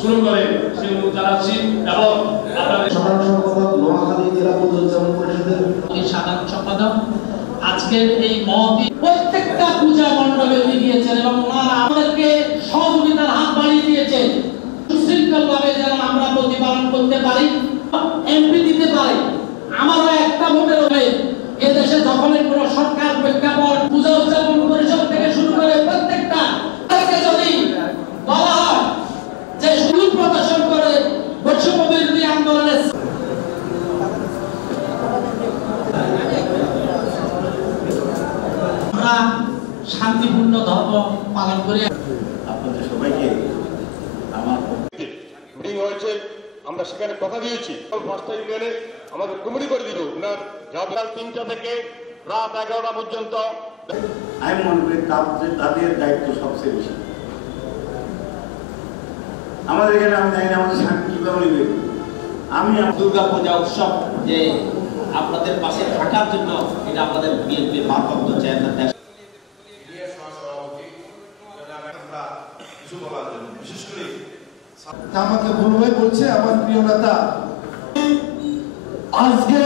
শুরু করে সে অনুরোধ জানাচ্ছি এবং আপনাদের সাধারণ সম্পাদক নোয়াখালী জেলা পরিচালনা পরিষদের সাধারণ সম্পাদক আজকের এই মহতি প্রত্যেকটা পূজা মণ্ডপে উনি গিয়েছেন এবং ওনারা আমাদেরকে সহযোগিতার হাত বাড়িয়ে দিয়েছেন সুশৃঙ্খলভাবে যেন আমরা প্রতিপালন করতে পারি, এমপি দিতে পারি। আমারও একটা ভোটের হবে এদেশে দখলের কোন সরকার প্রেক্ষাপট পূজা উদযাপন পরিষদ থেকে শুরু করে প্রত্যেকটা যদি বলা হয় যে শুধু প্রদর্শন করে বৈষম্য বিরোধী আন্দোলনের আমরা শান্তিপূর্ণ ধর্ম পালন করি। আপনাদের সবাইকে আমার মিটিং হয়েছে, আমরা সেখানে কথা দিয়েছি পাঁচটা ইউনিয়নে আমাদের কমিটি করে দিব ওনার রাত 3টা থেকে রাত 11টা পর্যন্ত। আমি মনে করি তাদের দায়িত্ব সবচেয়ে বেশি। আমাদের এখানে আমি জানি না আমাদের শান্তি কিভাবে নেবে। আমি দুর্গা পূজা উৎসব যে আপনাদের পাশে থাকার জন্য এটা আমাদের বিএনপির ভারপ্রাপ্ত চেয়ারম্যান আমাকে বলবে বলছে আমার প্রিয় নেতা আজকে